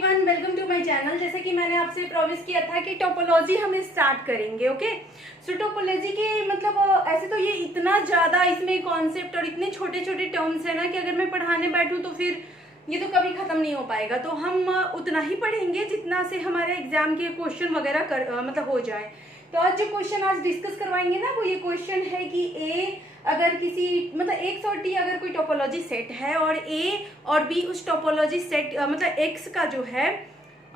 Everyone, welcome to my channel. जैसे कि मैंने आपसे प्रॉमिस किया था कि टोपोलॉजी हम स्टार्ट करेंगे। ओके, सो टोपोलॉजी के मतलब ऐसे तो ये इतना ज़्यादा इसमें कॉन्सेप्ट और इतने छोटे छोटे टर्म्स है ना कि अगर मैं पढ़ाने बैठूं तो फिर ये तो कभी ख़त्म नहीं हो पाएगा। तो हम उतना ही पढ़ेंगे जितना से हमारे एग्जाम के क्वेश्चन वगैरह मतलब हो जाए। तो आज जो क्वेश्चन आज डिस्कस करवाएंगे ना वो ये क्वेश्चन है कि ए अगर किसी मतलब एक्स और टी अगर कोई टोपोलॉजी सेट है और ए और बी उस टोपोलॉजी सेट मतलब एक्स का जो है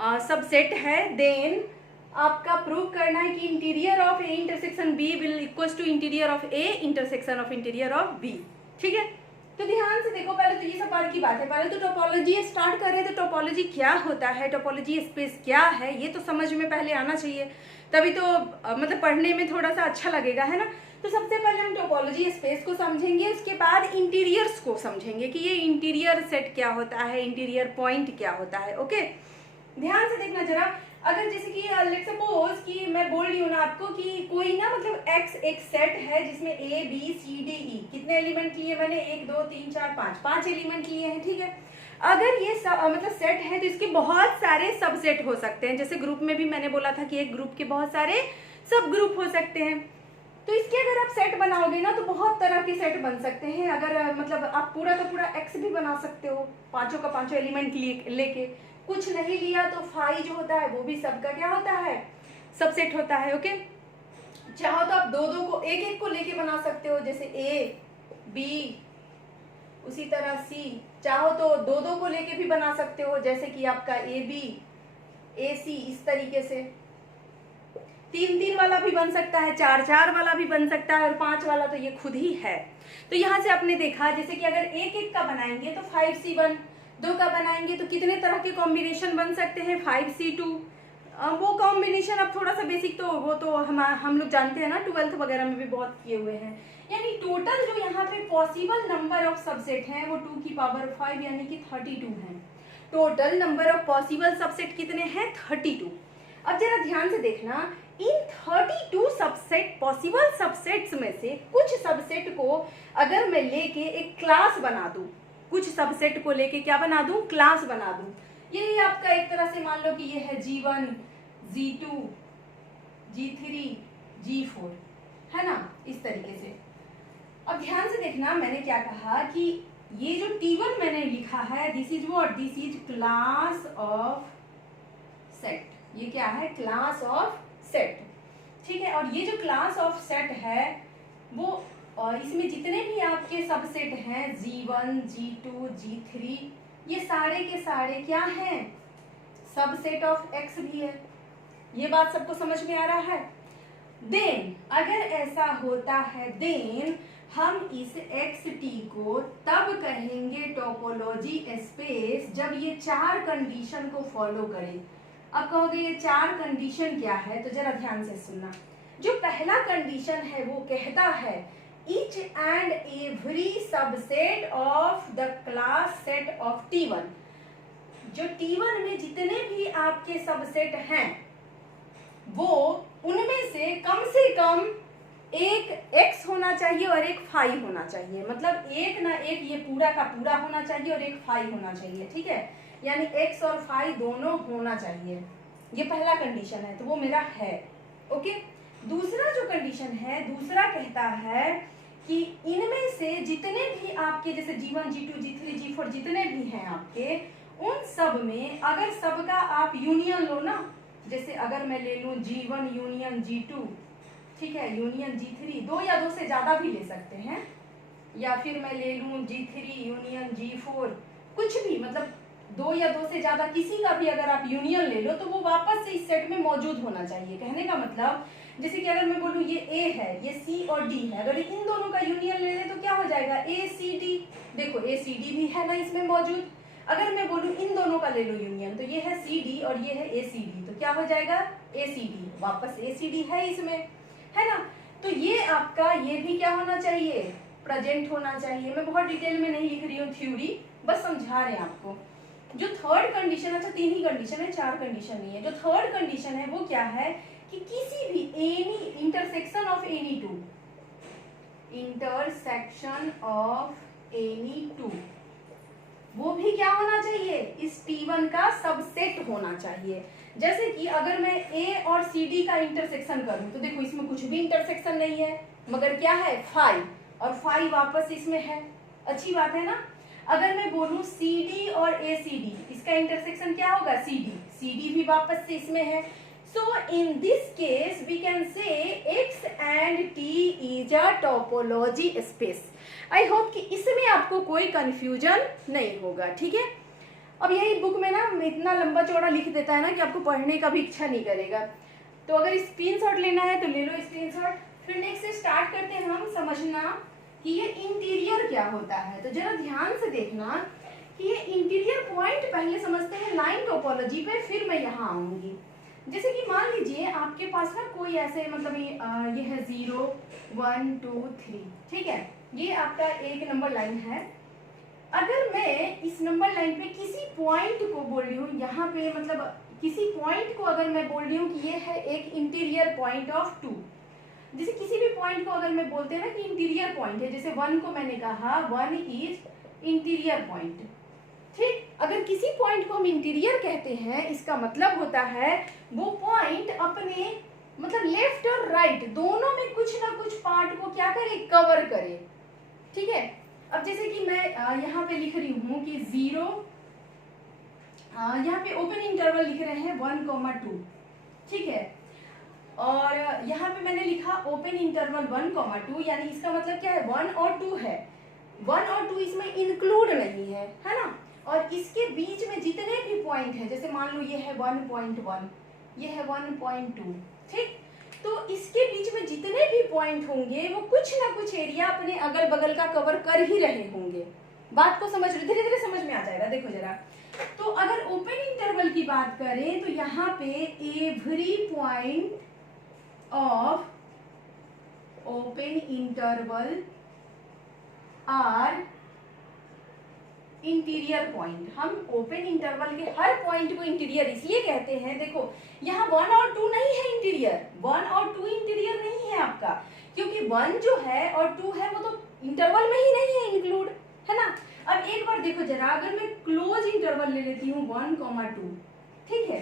सबसेट है, देन आपका प्रूव करना है कि interior of A intersection B will equals to interior of A intersection of interior of B. ठीक है, तो ध्यान से देखो। पहले तो ये सब बात की बात है, पहले तो टोपोलॉजी स्टार्ट कर रहे हैं। तो टोपोलॉजी क्या होता है, टोपोलॉजी स्पेस क्या है, ये तो समझ में पहले आना चाहिए, तभी तो मतलब पढ़ने में थोड़ा सा अच्छा लगेगा, है ना। तो सबसे पहले हम टोपोलॉजी स्पेस को समझेंगे, उसके बाद इंटीरियर्स को समझेंगे कि ये इंटीरियर सेट क्या होता है, इंटीरियर पॉइंट क्या होता है। ओके, ध्यान से देखना जरा। अगर जैसे कि लेट्स सपोज कि मैं बोल रही हूँ ना आपको कि कोई ना मतलब एक्स एक सेट है जिसमें A B C D E कितने एलिमेंट लिए मैंने, 1 2 3 4 5 एलिमेंट लिए हैं। ठीक है, अगर ये मतलब सेट है तो इसके बहुत सारे सबसेट हो सकते हैं। जैसे ग्रुप में भी मैंने बोला था कि एक ग्रुप के बहुत सारे सब ग्रुप हो सकते हैं। तो इसके अगर आप सेट बनाओगे ना तो बहुत तरह के सेट बन सकते हैं। अगर मतलब आप पूरा का पूरा एक्स भी बना सकते हो, पांचों का पांचों एलिमेंट लेके। कुछ नहीं लिया तो फाई जो होता है वो भी सबका क्या होता है, सबसेट होता है। ओके, चाहो तो आप दो दो को एक एक को लेके बना सकते हो, जैसे ए बी, उसी तरह सी। चाहो तो दो दो को लेके भी बना सकते हो, जैसे कि आपका ए बी ए सी, इस तरीके से। 3 3 वाला भी बन सकता है, 4 4 वाला भी बन सकता है, और 5 वाला तो ये खुद ही है। तो यहाँ से आपने देखा जैसे कि अगर एक एक का बनाएंगे तो 5C1, 2 का बनाएंगे तो कितने तरह के कॉम्बिनेशन बन सकते हैं, 5C2। वो कॉम्बिनेशन अब थोड़ा सा बेसिक तो वो तो हम लोग जानते हैं ना, 12th वगैरह में भी बहुत किए हुए हैं। यानी टोटल जो यहाँ पे पॉसिबल नंबर ऑफ सबसेट हैं वो 2 की पावर 5 यानी कि 32 हैं। Total number of possible subset कितने हैं, 32। अब जरा ध्यान से देखना, इन 32 सबसेट पॉसिबल सबसेट्स में से कुछ सबसेट को अगर मैं लेके एक क्लास बना दूं, कुछ सबसेट को लेके क्या बना दूं, क्लास बना दूं। ये आपका एक तरह से मान लो कि ये है G1 G2 G3 G4, है ना, इस तरीके से। अब ध्यान से देखना, मैंने क्या कहा कि ये जो T1 मैंने लिखा है, this is what, this is class of set. ये क्या है, क्लास ऑफ सेट। ठीक है, और ये जो क्लास ऑफ सेट है वो और इसमें जितने भी आपके सबसेट हैं G1 G2 G3, ये सारे के सारे क्या हैं, सबसेट ऑफ X भी है। ये बात सबको समझ में आ रहा है। देन अगर ऐसा होता है, देन हम इस XT को तब कहेंगे टोपोलॉजी स्पेस जब ये 4 कंडीशन को फॉलो करे। अब कहोगे ये 4 कंडीशन क्या है, तो जरा ध्यान से सुनना। जो पहला कंडीशन है वो कहता है each and every subset of the class set of T1। जो T1 में जितने भी आपके सबसेट हैं वो उनमें से कम एक x होना चाहिए और एक फाई होना चाहिए। मतलब एक ना एक ये पूरा का पूरा होना चाहिए और एक फाई होना चाहिए। ठीक है, यानी x और फाई दोनों होना चाहिए। ये पहला कंडीशन है, तो वो मेरा है। ओके, दूसरा जो कंडीशन है, दूसरा कहता है कि इनमें से जितने भी आपके जैसे G1 G2 G3 G4 जितने भी हैं आपके, उन सब में अगर सबका आप यूनियन लो ना, जैसे अगर मैं ले लूं G1 यूनियन G2, ठीक है, यूनियन G3, 2 या 2 से ज्यादा भी ले सकते हैं, या फिर मैं ले लूं G3 यूनियन G4, कुछ भी, मतलब 2 या 2 से ज्यादा किसी का भी अगर आप यूनियन ले लो तो वो वापस से इस सेट में मौजूद होना चाहिए। कहने का मतलब जैसे कि अगर मैं बोलूं ये A है, ये C और D है, अगर इन दोनों का यूनियन ले ले तो क्या हो जाएगा, ACD। देखो ACD भी है ना इसमें मौजूद। अगर मैं बोलूं इन दोनों का ले लो यूनियन, तो ये है CD और ये है ACD, तो क्या हो जाएगा ACD, वापस ACD है इसमें, है ना। तो ये आपका ये भी क्या होना चाहिए, प्रेजेंट होना चाहिए। मैं बहुत डिटेल में नहीं लिख रही हूँ थ्योरी, बस समझा रहे हैं आपको। जो थर्ड कंडीशन, अच्छा 3 ही कंडीशन है, 4 कंडीशन नहीं है। जो थर्ड कंडीशन है वो क्या है कि किसी भी any intersection of any two, intersection of any two, वो भी क्या होना चाहिए, इस T1 का सबसेट होना चाहिए। जैसे कि अगर मैं A और CD का इंटरसेक्शन करूं तो देखो इसमें कुछ भी इंटरसेक्शन नहीं है, मगर क्या है, फाई, और फाई वापस इसमें है, अच्छी बात है ना। अगर मैं बोलूं CD और ACD, इसका इंटरसेक्शन क्या होगा, CD भी वापस से इसमें है। So in this case we can say X and T is a topology space. I hope कि इसमें आपको कोई कंफ्यूजन नहीं होगा, ठीक है। अब यही बुक में ना इतना लंबा चौड़ा लिख देता है ना कि आपको पढ़ने का भी इच्छा नहीं करेगा। तो अगर स्क्रीनशॉट लेना है तो ले लो स्क्रीनशॉट। फिर नेक्स्ट स्टार्ट करते हैं हम समझना कि ये इंटीरियर क्या होता है। तो जरा ध्यान से देखना कि ये इंटीरियर पॉइंट पहले समझते हैं लाइन टोपोलॉजी पे, फिर मैं यहाँ आऊंगी। जैसे कि मान लीजिए आपके पास ना कोई ऐसे मतलब ये है 0 1 2 3, ठीक है, ये आपका एक नंबर लाइन है। अगर मैं इस नंबर लाइन पे किसी पॉइंट को बोल रही हूँ, यहाँ पे मतलब किसी पॉइंट को अगर मैं बोल रही हूँ कि ये है एक इंटीरियर पॉइंट ऑफ 2, जैसे किसी भी पॉइंट को अगर मैं बोलते हैं ना कि इंटीरियर पॉइंट है, जैसे 1 को मैंने कहा 1 इज इंटीरियर पॉइंट, ठीक। अगर किसी पॉइंट को हम इंटीरियर कहते हैं, इसका मतलब होता है वो पॉइंट अपने मतलब लेफ्ट और राइट दोनों में कुछ ना कुछ पार्ट को क्या करे, कवर करे, ठीक है। अब जैसे कि मैं यहाँ पे लिख रही हूँ कि 0, यहाँ पे ओपन इंटरवल लिख रहे हैं 1, 2, ठीक है, और यहाँ पे मैंने लिखा ओपन इंटरवल 1, 2, यानी इसका मतलब क्या है, 1 और 2 है, 1 और 2 इसमें इंक्लूड नहीं है, है ना। और इसके बीच में जितने भी पॉइंट है, जैसे मान लो ये है 1.1, ये है 1.2, ठीक। तो इसके बीच में जितने भी पॉइंट होंगे वो कुछ ना कुछ एरिया अपने अगल बगल का कवर कर ही रहे होंगे। बात को समझ रहे, धीरे धीरे समझ में आ जाएगा। देखो जरा, तो अगर ओपन इंटरवल की बात करें तो यहाँ पे every point of open interval are interior point. हम ओपन इंटरवल के हर पॉइंट को इंटीरियर इसलिए कहते हैं, देखो यहाँ 1 और 2 नहीं है इंटीरियर, 1 और 2 इंटीरियर नहीं है आपका, क्योंकि 1 जो है और 2 है वो तो इंटरवल में ही नहीं है इंक्लूड, है ना। अब एक बार देखो जरा, अगर मैं क्लोज इंटरवल ले लेती हूँ 1, 2, ठीक है,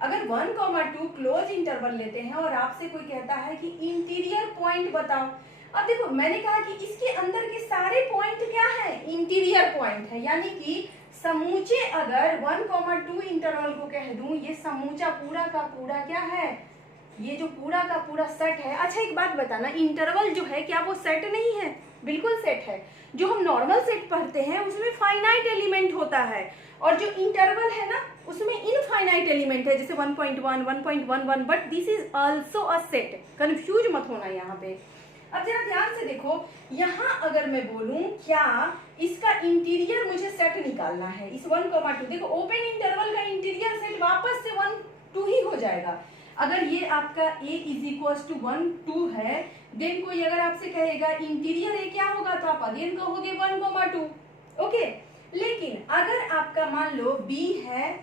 अगर 1, 2 क्लोज इंटरवल लेते हैं और आपसे कोई कहता है कि इंटीरियर पॉइंट बताओ, अब देखो मैंने कहा कि इसके अंदर के सारे पॉइंट क्या है, इंटीरियर पॉइंट है, यानी कि समूचे अगर 1, 2 इंटरवल को कह दूं, ये समूचा पूरा का पूरा क्या है, ये जो पूरा का पूरा सेट है। अच्छा एक बात बताना, इंटरवल जो है क्या वो सेट नहीं है, बिल्कुल सेट है। जो हम नॉर्मल सेट पढ़ते हैं उसमें फाइनाइट एलिमेंट होता है, और जो इंटरवल है ना उसमें इनफाइनाइट एलिमेंट है, जैसे 1.1 1.11, but this is also a set, confuse मत होना यहाँ पे। अब जरा ध्यान से देखो, यहाँ अगर मैं बोलूं क्या इसका इंटीरियर मुझे सेट निकालना है, इस 1, 2, देखो ओपन इंटरवल का इंटीरियर सेट वापस से 1, 2 ही हो जाएगा। अगर ये आपका A = 1, 2 है, देन कोई अगर आपसे कहेगा इंटीरियर A क्या होगा तो आप अगेन कहोगे 1, 2, ओके। लेकिन अगर आपका मान लो B है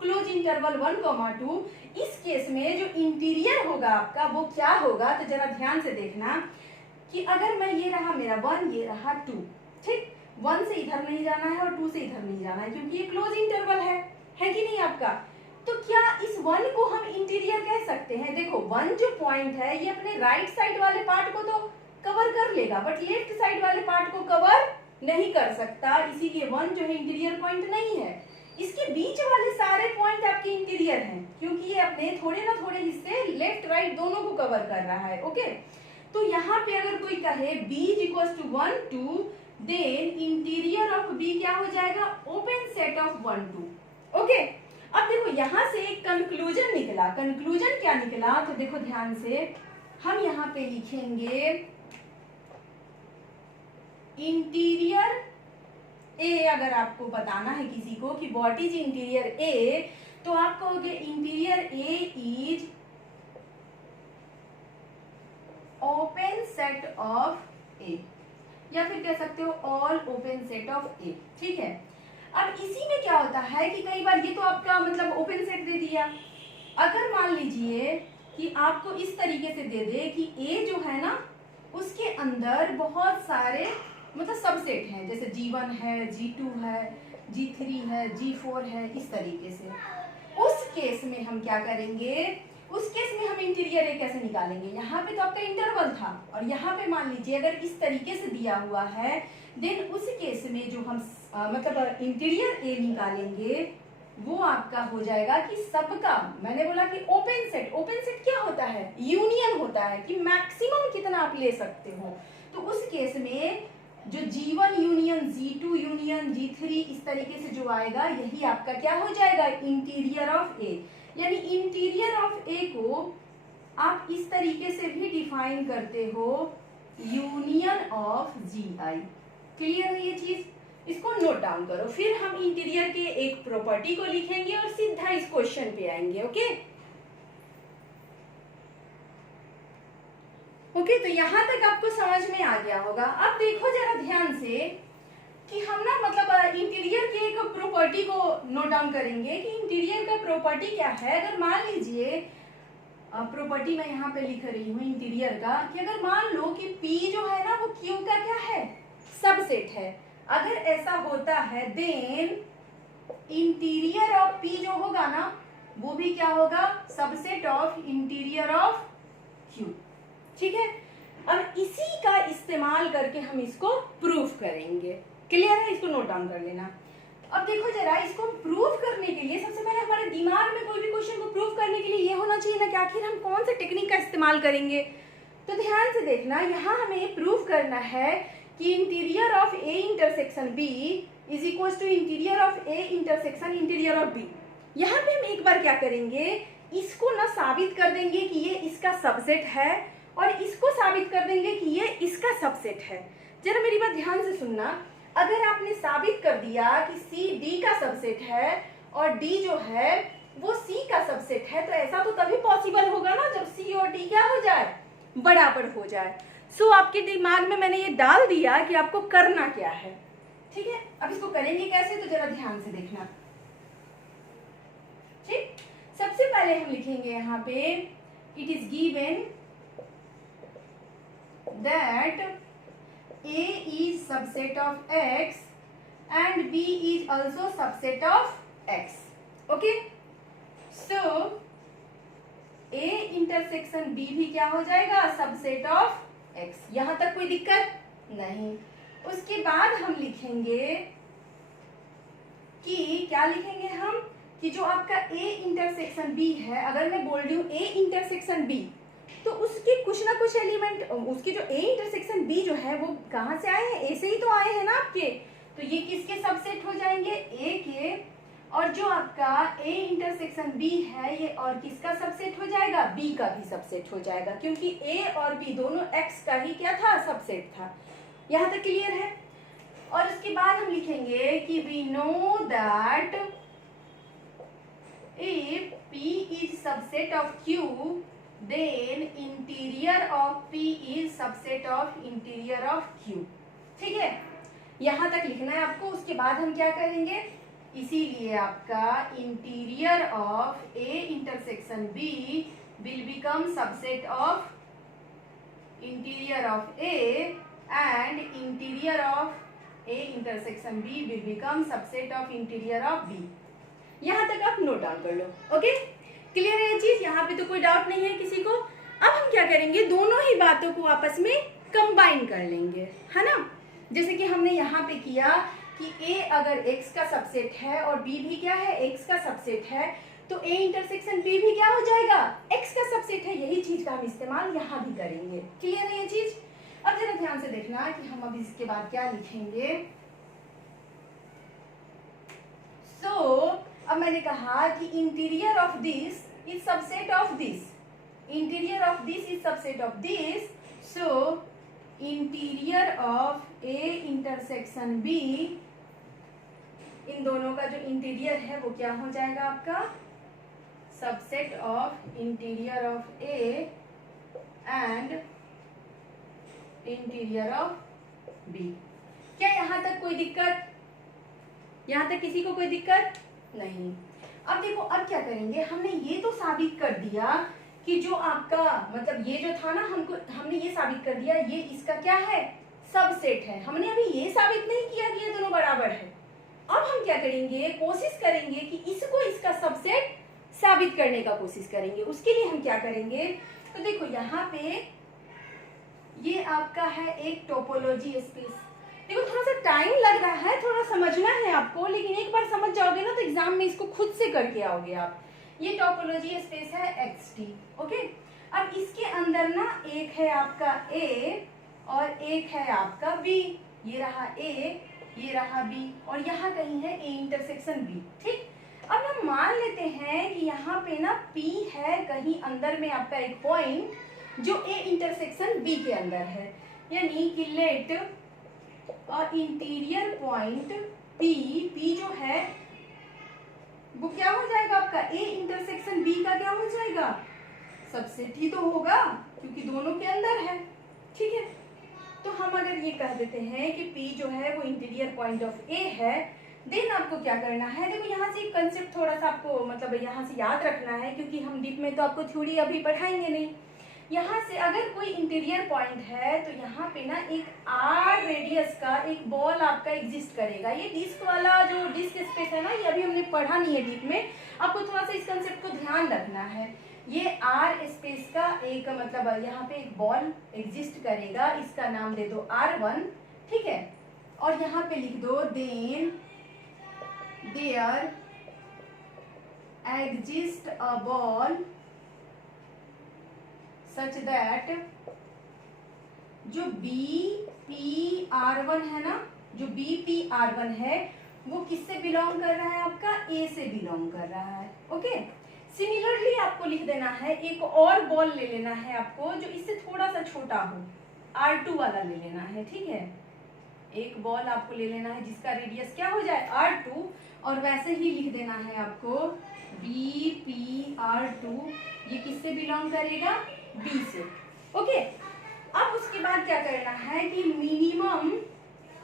क्लोज इंटरवल 1, 2, इस केस में जो इंटीरियर होगा आपका वो क्या होगा, तो जरा ध्यान से देखना कि अगर मैं ये रहा मेरा 1, ये रहा 2, ठीक, 1 से इधर नहीं जाना है और 2 से इधर नहीं जाना है, क्योंकि ये क्लोज इंटरवल है कि नहीं आपका। तो क्या इस 1 को हम इंटीरियर कह सकते हैं? देखो 1 जो पॉइंट है ये अपने राइट साइड वाले पार्ट को तो कवर कर लेगा, बट लेफ्ट साइड वाले पार्ट को कवर नहीं कर सकता, इसीलिए 1 जो है इंटीरियर पॉइंट नहीं है। इसके बीच वाले सारे पॉइंट आपके इंटीरियर हैं, क्योंकि ये अपने थोड़े ना थोड़े हिस्से लेफ्ट राइट दोनों को कवर कर रहा है, ओके। तो यहाँ पे अगर कोई कहे B = 1, 2, then interior of B क्या हो जाएगा, ओपन सेट ऑफ 1, 2, ओके। अब देखो यहाँ से एक कंक्लूजन निकला, कंक्लूजन क्या निकला, तो देखो ध्यान से, हम यहाँ पे लिखेंगे इंटीरियर ए। अगर आपको बताना है किसी को कि व्हाट इज इंटीरियर ए, तो आप कहोगे interior A is open set of A, या फिर कह सकते हो all open set of A, ठीक है। अब इसी में क्या होता है कि कई बार ये तो आपका मतलब ओपन सेट दे दिया, अगर मान लीजिए कि आपको इस तरीके से दे दे कि ए जो है ना उसके अंदर बहुत सारे मतलब सबसेट हैं, जैसे G1 है, G2 है, G3 है, G4 है, इस तरीके से। उस केस में हम क्या करेंगे, उस केस में हम इंटीरियर ए कैसे निकालेंगे, यहाँ पे तो आपका इंटरवल था और यहाँ पे मान लीजिए अगर इस तरीके से दिया हुआ है, देन उस केस में जो हम मतलब इंटीरियर ए निकालेंगे वो आपका हो जाएगा कि सबका, मैंने बोला कि ओपन सेट क्या होता है, यूनियन होता है कि मैक्सिमम कितना आप ले सकते हो। तो उस केस में जो G1 union G2 union G3 इस तरीके से जो आएगा, यही आपका क्या हो जाएगा, इंटीरियर ऑफ ए। यानी इंटीरियर ऑफ ए को आप इस तरीके से भी डिफाइन करते हो, यूनियन ऑफ Gi। क्लियर है ये चीज, इसको नोट डाउन करो। फिर हम इंटीरियर के एक प्रॉपर्टी को लिखेंगे और सीधा इस क्वेश्चन पे आएंगे। ओके ओके, तो यहां तक आपको समझ में आ गया होगा। अब देखो जरा ध्यान से कि हम ना मतलब इंटीरियर के एक प्रॉपर्टी को नोट डाउन करेंगे कि इंटीरियर का प्रॉपर्टी क्या है। अगर मान लीजिए प्रॉपर्टी मैं यहाँ पे लिख रही हूँ इंटीरियर का, कि अगर मान लो कि P जो है ना वो Q का क्या है, सबसेट है। अगर ऐसा होता है देन इंटीरियर ऑफ P जो होगा ना वो भी क्या होगा, subset of interior of Q। ठीक है, अब इसी का इस्तेमाल करके हम इसको प्रूफ करेंगे। क्लियर है, इसको नोट डाउन कर लेना। अब देखो जरा, इसको प्रूफ करने के लिए सबसे पहले हमारे दिमाग में कोई भी क्वेश्चन को प्रूफ करने के लिए ये होना चाहिए ना कि आखिर हम कौन से टेक्निक का इस्तेमाल करेंगे। तो ध्यान से देखना, यहाँ हमें प्रूफ करना है कि interior of A intersection B is equal to interior of A intersection interior of B. यहाँ पे हम एक बार क्या करेंगे, इसको ना साबित कर देंगे कि ये इसका सबसेट है और इसको साबित कर देंगे कि ये इसका सबसेट है। जरा मेरी बात ध्यान से सुनना, अगर आपने साबित कर दिया कि सी डी का सबसेट है और डी जो है वो सी का सबसेट है, तो ऐसा तो तभी पॉसिबल होगा ना जब सी और डी क्या हो जाए, बराबर हो जाए। सो आपके दिमाग में मैंने ये डाल दिया कि आपको करना क्या है। ठीक है, अब इसको करेंगे कैसे, तो जरा ध्यान से देखना। ठीक, सबसे पहले हम लिखेंगे यहाँ पे it is given that A is subset of X and B is also subset of X. Okay? So A intersection B भी क्या हो जाएगा, सबसेट ऑफ X। यहां तक कोई दिक्कत नहीं। उसके बाद हम लिखेंगे कि क्या लिखेंगे हम, कि जो आपका A इंटरसेक्शन B है, अगर मैं बोल रही हूँ A इंटरसेक्शन B, तो उसके कुछ ना कुछ एलिमेंट, उसके जो A इंटरसेक्शन B जो है वो कहाँ से आए हैं, A से ही तो आए हैं ना आपके। तो ये किसके सबसेट हो जाएंगे, A के। और जो आपका A इंटरसेक्शन B है ये और किसका सबसेट हो जाएगा, B का भी सबसेट हो जाएगा, क्योंकि A और B दोनों X का ही क्या था, सबसेट था। यहाँ तक क्लियर है। और उसके बाद हम लिखेंगे कि we know that if P is subset of Q then interior of P is subset of interior of Q। ठीक है, यहां तक लिखना है आपको। उसके बाद हम क्या करेंगे, इसीलिए आपका interior of A intersection B will become subset of interior of A and interior of A intersection B will become subset of interior of B। यहां तक आप नोट डाउन कर लो। ओके, क्लियर है ये चीज, यहाँ पे तो कोई डाउट नहीं है किसी को। अब हम क्या करेंगे, दोनों ही बातों को आपस में कंबाइन कर लेंगे, है ना। जैसे कि हमने यहाँ पे किया कि A अगर X का सबसेट है और B भी क्या है, X का सबसेट है, तो A इंटरसेक्शन B भी क्या हो जाएगा, X का सबसेट है। यही चीज का हम इस्तेमाल यहाँ भी करेंगे। क्लियर है ये चीज। अब जरा ध्यान से देखना कि हम अब इसके बाद क्या लिखेंगे। अब मैंने कहा कि interior of this is subset of this, interior of this is subset of this. So interior of A intersection B, इन दोनों का जो इंटीरियर है वो क्या हो जाएगा आपका, subset of interior of A and interior of B। क्या यहाँ तक कोई दिक्कत, यहाँ तक किसी को कोई दिक्कत नहीं। अब देखो, अब क्या करेंगे, हमने ये तो साबित कर दिया कि जो आपका मतलब ये जो था ना, हमने ये साबित कर दिया ये इसका क्या है, सबसेट है। हमने अभी ये साबित नहीं किया कि ये दोनों बराबर है। अब हम क्या करेंगे, कोशिश करेंगे कि इसको इसका सबसेट साबित करने का कोशिश करेंगे। उसके लिए हम क्या करेंगे, तो देखो यहाँ पे ये आपका है एक टोपोलॉजी स्पेस। देखो थोड़ा सा टाइम लग रहा है, थोड़ा समझना है आपको, लेकिन एक बार समझ जाओगे ना तो एग्जाम में इसको खुद से करके आओगे आप। ये टोपोलॉजी स्पेस है XT, ओके। अब इसके अंदर ना एक है आपका A और एक है आपका B। ये रहा A, ये रहा B, और यहाँ कहीं है A इंटरसेक्शन B, ठीक। अब हम मान लेते हैं कि यहाँ पे ना P है कहीं अंदर में आपका एक पॉइंट जो A इंटरसेक्शन B के अंदर है, यानी कि लेट और इंटीरियर पॉइंट P जो है वो क्या हो जाएगा आपका A इंटरसेक्शन B का क्या हो जाएगा, सबसेट ही तो होगा क्योंकि दोनों के अंदर है, ठीक है। तो हम अगर ये कह देते हैं कि P जो है वो इंटीरियर पॉइंट ऑफ A है, देन आपको क्या करना है, देखो यहाँ से एक कंसेप्ट थोड़ा सा आपको मतलब यहाँ से याद रखना है, क्योंकि हम डीप में तो आपको थ्योरी अभी पढ़ाएंगे नहीं। यहाँ से अगर कोई इंटीरियर पॉइंट है तो यहाँ पे ना एक R रेडियस का एक बॉल आपका एग्जिस्ट करेगा। ये डिस्क वाला जो डिस्क स्पेस है ना, ये अभी हमने पढ़ा नहीं है डीप में, आपको थोड़ा सा इस कंसेप्ट को ध्यान रखना है। ये R स्पेस का एक मतलब यहाँ पे एक बॉल एग्जिस्ट करेगा, इसका नाम दे दो R1, ठीक है। और यहाँ पे लिख दो then there exist a ball such that जो BPR1 है ना, जो BPR1 है वो किससे बिलोंग कर रहा है, आपका A से बिलोंग कर रहा है, ओके। सिमिलरली आपको लिख देना है, एक और बॉल ले लेना है आपको जो इससे थोड़ा सा छोटा हो, R2 वाला ले लेना है, ठीक है। एक बॉल आपको ले लेना है जिसका रेडियस क्या हो जाए R2, और वैसे ही लिख देना है आपको BPR2, ये किससे बिलोंग करेगा, B से, ओके। अब उसके बाद क्या करना है कि मिनिमम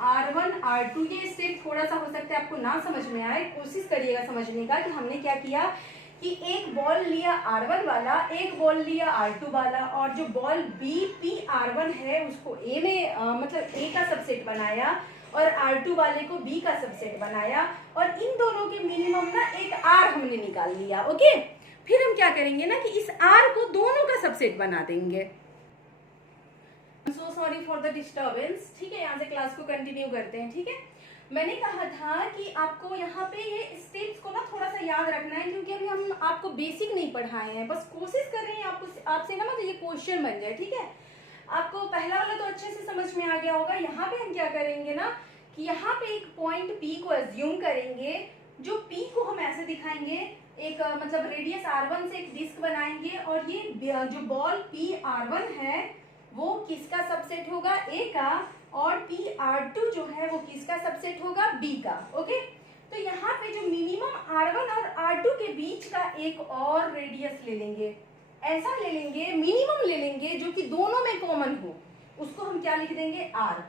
R1 R2, ये स्टेप थोड़ा सा हो सकता है आपको ना समझ में आए, कोशिश करिएगा समझने का कि हमने क्या किया कि एक बॉल लिया R1 वाला, एक बॉल लिया R2 वाला, और जो बॉल BPR1 है उसको A में मतलब A का सबसेट बनाया और R2 वाले को B का सबसेट बनाया, और इन दोनों के मिनिमम ना एक R हमने निकाल लिया, ओके। फिर हम क्या करेंगे ना कि इस R को दोनों का सबसेट बना देंगे। So sorry for the disturbance, ठीक है। यहाँ से क्लास को कंटिन्यू करते हैं, ठीक है। मैंने कहा था कि आपको यहाँ पे ये स्टेप्स को ना थोड़ा सा याद रखना है, क्योंकि अभी हम आपको बेसिक नहीं पढ़ाए हैं, बस कोशिश कर रहे हैं आपको आपसे ना मतलब ये क्वेश्चन बन जाए, ठीक है। आपको पहला वाला तो अच्छे से समझ में आ गया होगा। यहाँ पे हम क्या करेंगे ना कि यहाँ पे एक पॉइंट P को एज्यूम करेंगे, जो P को हम ऐसे दिखाएंगे, एक मतलब रेडियस R1 से एक डिस्क बनाएंगे, और ये जो बॉल PR1 है वो किसका सबसेट होगा, A का, और PR2 जो है वो किसका सबसेट होगा, B का, ओके। तो यहाँ पे जो मिनिमम R1 और R2 के बीच का एक और रेडियस ले लेंगे, ऐसा ले लेंगे, मिनिमम ले लेंगे जो कि दोनों में कॉमन हो, उसको हम क्या लिख देंगे, R,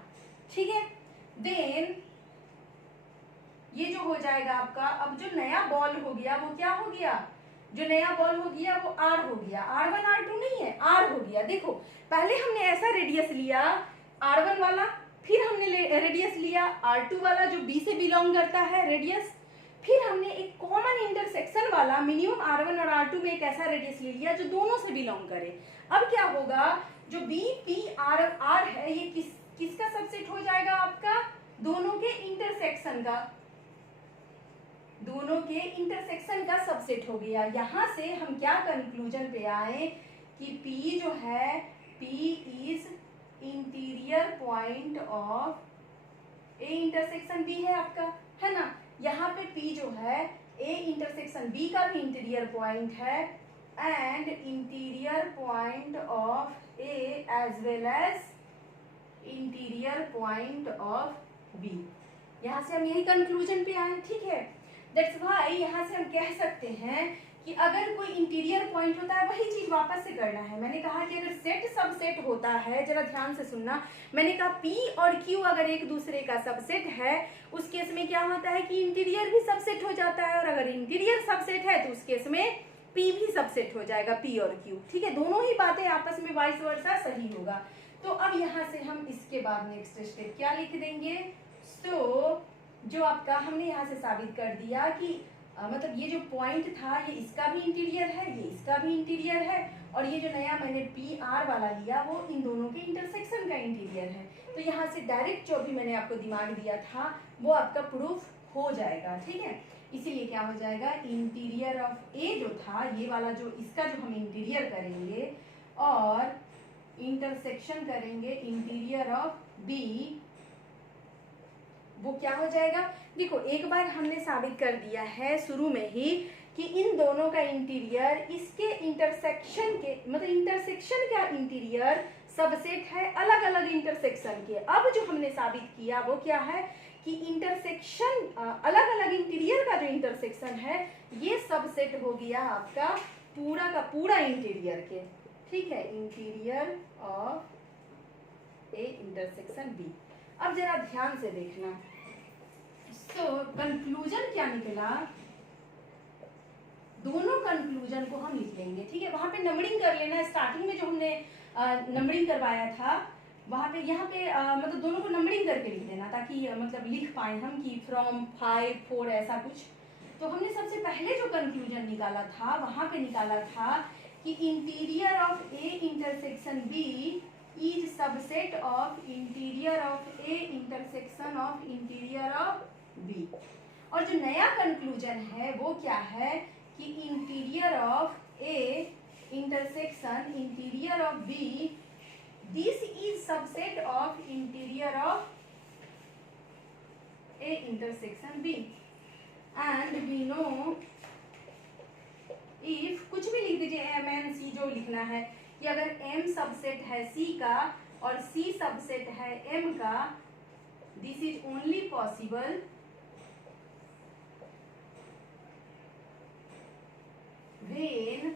ठीक है। देन ये जो हो जाएगा आपका, अब जो नया बॉल हो गया वो क्या हो गया, जो नया बॉल हो गया वो R हो गया, R1 R2 नहीं है, R हो गया। देखो पहले हमने ऐसा रेडियस लिया R1 वाला, फिर हमने रेडियस लिया R2 वाला जो B से बिलोंग करता है रेडियस, फिर हमने एक कॉमन इंटरसेक्शन वाला मिनिमम R1 और R2 में एक ऐसा रेडियस ले लिया जो दोनों से बिलोंग करे। अब क्या होगा, जो BPR है ये किसका सबसेट हो जाएगा, आपका दोनों के इंटरसेक्शन का, दोनों के इंटरसेक्शन का सबसेट हो गया। यहाँ से हम क्या कंक्लूजन पे आए कि P जो है, P is interior point of A intersection B है आपका, है ना। यहाँ पे P जो है A इंटरसेक्शन B का भी इंटीरियर पॉइंट है, and interior point of A as well as interior point of B। यहाँ से हम यही कंक्लूजन पे आए, ठीक है। दैट्स व्हाई यहाँ से हम कह सकते हैं कि अगर कोई इंटीरियर पॉइंट होता है, वही चीज वापस से करना है। मैंने कहा कि अगर सेट सबसेट होता है, जरा ध्यान से सुनना, मैंने कहा P और Q अगर एक दूसरे का सबसेट है, उस केस में क्या होता है कि इंटीरियर भी सबसेट हो जाता है, और अगर इंटीरियर सबसेट है तो उस केस में P भी सबसेट हो जाएगा, P और Q, ठीक है। दोनों ही बातें आपस में वाइस वर्सा सही होगा। तो अब यहाँ से हम इसके बाद नेक्स्ट स्टेप क्या लिख देंगे, सो जो आपका हमने यहाँ से साबित कर दिया कि मतलब ये जो पॉइंट था ये इसका भी इंटीरियर है, ये इसका भी इंटीरियर है, और ये जो नया मैंने पी आर वाला लिया वो इन दोनों के इंटरसेक्शन का इंटीरियर है। तो यहाँ से डायरेक्ट जो भी मैंने आपको दिमाग दिया था वो आपका प्रूफ हो जाएगा, ठीक है। इसीलिए क्या हो जाएगा, इंटीरियर ऑफ ए जो था ये वाला, जो इसका जो हम इंटीरियर करेंगे और इंटरसेक्शन करेंगे इंटीरियर ऑफ बी, वो क्या हो जाएगा। देखो एक बार हमने साबित कर दिया है शुरू में ही कि इन दोनों का इंटीरियर इसके इंटरसेक्शन के, मतलब इंटरसेक्शन का इंटीरियर सबसेट है अलग अलग इंटरसेक्शन के। अब जो हमने साबित किया वो क्या है कि इंटरसेक्शन अलग अलग इंटीरियर का जो इंटरसेक्शन है ये सबसेट हो गया आपका पूरा का पूरा इंटीरियर के, ठीक है, interior of A intersection B. अब जरा ध्यान से देखना, तो कंक्लूजन क्या निकला, दोनों कंक्लूजन को हम लिख लेंगे, ठीक है। वहां पे नंबरिंग कर लेना, स्टार्टिंग में जो हमने नंबरिंग करवाया था वहां पे यहाँ पे मतलब दोनों को नंबरिंग करके लिख देना ताकि मतलब लिख पाए हम कि फ्रॉम 5 4 ऐसा कुछ। तो हमने सबसे पहले जो कंक्लूजन निकाला था वहां पे निकाला था कि interior of A intersection B is subset of interior of A intersection of interior of B. और जो नया कंक्लूजन है वो क्या है कि interior of A intersection interior of B, this is subset of interior of A intersection B. And we know if, कुछ भी लिख दीजिए, एम एन सी जो लिखना है, कि अगर m सबसेट है c का और c सबसेट है m का, this is only possible when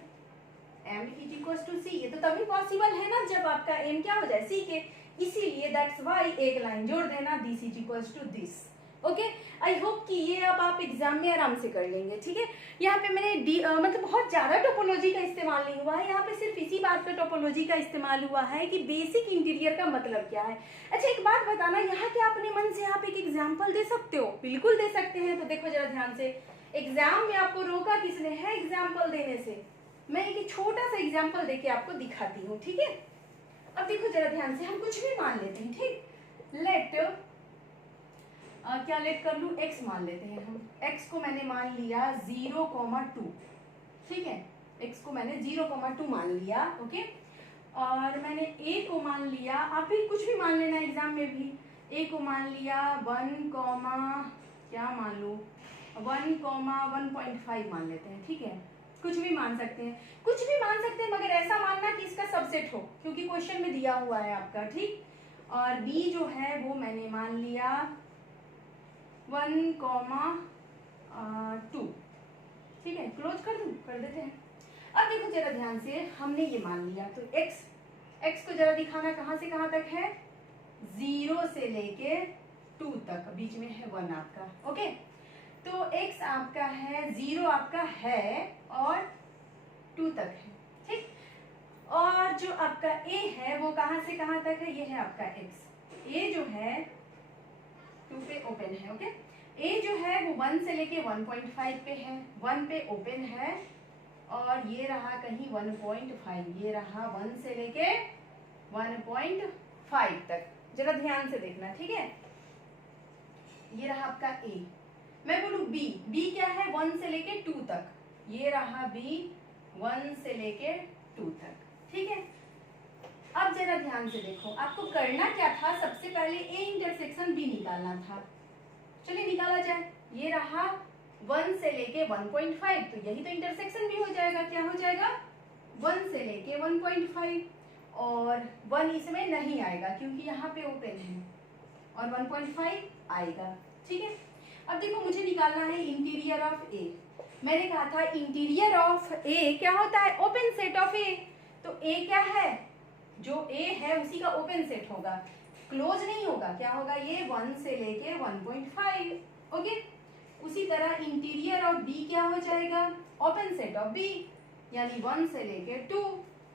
m is equal to c। ये तो तभी पॉसिबल है ना जब आपका m क्या हो जाए c के, इसीलिए दैट्स वाई एक लाइन जोड़ देना, this is equal to this. Okay, I hope कि ये अब आप एग्जाम में आराम से कर लेंगे, ठीक है। यहाँ पे मैंने मतलब बहुत ज़्यादा टोपोलॉजी का इस्तेमाल नहीं हुआ है, यहाँ पे सिर्फ इसी बात का टोपोलॉजी का इस्तेमाल हुआ है कि बेसिक इंटीरियर का मतलब क्या है। अच्छा एक बात बताना, यहाँ के अपने मन से आप एक एग्जाम्पल दे सकते हो? बिल्कुल दे सकते हैं। तो देखो जरा ध्यान से, एग्जाम में आपको रोका किसने है एग्जाम्पल देने से? मैं एक छोटा सा एग्जाम्पल देके आपको दिखाती हूँ, ठीक है। अब देखो जरा ध्यान से, हम कुछ भी मान लेते हैं, ठीक। लेट क्या लेट कर लूँ, x मान लेते हैं हम। x को मैंने मान लिया 0,2, ठीक है, x को मैंने 0,2 मान लिया, ओके। और मैंने a को मान लिया, आप भी कुछ भी मान लेना एग्जाम में भी, a को मान लिया 1, क्या मान लूँ, 1,1.5 मान लेते हैं, ठीक है। कुछ भी मान सकते हैं, कुछ भी मान सकते हैं, मगर ऐसा मानना कि इसका सबसेट हो, क्योंकि क्वेश्चन में दिया हुआ है आपका, ठीक। और b जो है वो मैंने मान लिया 1,2, ठीक है। क्लोज कर दूं, कर देते हैं। अब देखो जरा ध्यान से, हमने ये मान लिया, तो x को जरा दिखाना कहाँ से कहाँ तक है, 0 से लेके 2 तक, बीच में है 1 आपका, ओके। तो x आपका है 0 आपका है और 2 तक है, ठीक। और जो आपका a है वो कहाँ से कहाँ तक है, ये है आपका x। a जो है 2 पे ओपन है, ओके। a जो है वो 1 से लेके 1.5 पे है, 1 पे ओपन है, और ये रहा कहीं 1.5, ये रहा 1 से लेके 1.5 तक। जरा ध्यान से देखना, ठीक है। ये रहा आपका a, मैं बोलूँ b क्या है 1 से लेके 2 तक, ये रहा b 1 से लेके 2 तक, ठीक है। अब जरा ध्यान से देखो, आपको करना क्या था, सबसे पहले a इंटरसेक्शन b निकालना था। चलिए निकाला जाए, ये रहा 1 से लेके 1.5, तो यही तो इंटरसेक्शन भी हो जाएगा, क्या हो जाएगा 1 से लेके 1.5, और 1 इसमें नहीं आएगा क्योंकि यहाँ पे ओपन है, और 1.5 आएगा, ठीक है। अब देखो मुझे निकालना है इंटीरियर ऑफ ए। मैंने कहा था इंटीरियर ऑफ ए क्या होता है, ओपन सेट ऑफ ए। तो ए क्या है, जो ए है उसी का ओपन सेट होगा, क्लोज नहीं होगा, क्या होगा ये 1 से लेके 1.5, ओके। उसी तरह इंटीरियर ऑफ बी क्या हो जाएगा, ओपन सेट ऑफ बी, यानी 1 से लेके 2।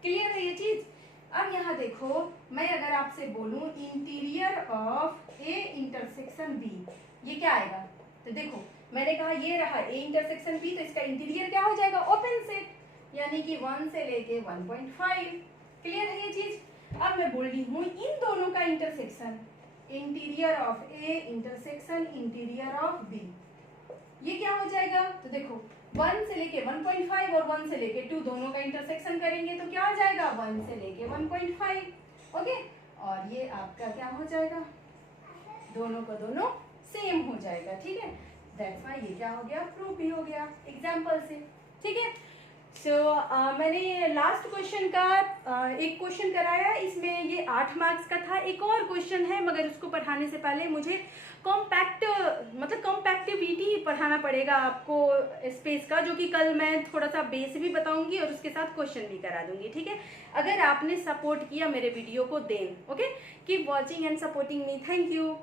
क्लियर है ये चीज? अब यहाँ देखो, मैं अगर आपसे बोलूं interior of A intersection B, ये क्या आएगा, तो देखो मैंने कहा ये रहा ए इंटरसेक्शन बी, तो इसका इंटीरियर क्या हो जाएगा, ओपन सेट, यानी कि 1 से लेके 1.5। क्लियर है ये चीज। अब मैं बोल रही हूँ इन दोनों का intersection, interior of A intersection interior of B, ये क्या हो जाएगा, तो देखो 1 से लेके 1.5 और 1 से लेके 2 दोनों का इंटरसेक्शन करेंगे तो क्या हो जाएगा, 1 से लेके 1.5। ओके, और ये आपका क्या हो जाएगा, दोनों का दोनों सेम हो जाएगा। ठीक है, दैट्स व्हाई ये क्या हो गया, प्रूफ भी हो गया एग्जाम्पल से। ठीक है, सो मैंने लास्ट क्वेश्चन का एक क्वेश्चन कराया, इसमें ये 8 मार्क्स का था। एक और क्वेश्चन है, मगर उसको पढ़ाने से पहले मुझे कॉम्पैक्टिविटी पढ़ाना पड़ेगा आपको स्पेस का, जो कि कल मैं थोड़ा सा बेस भी बताऊंगी और उसके साथ क्वेश्चन भी करा दूंगी। ठीक है, अगर आपने सपोर्ट किया मेरे वीडियो को then, okay, keep watching and supporting me, thank you.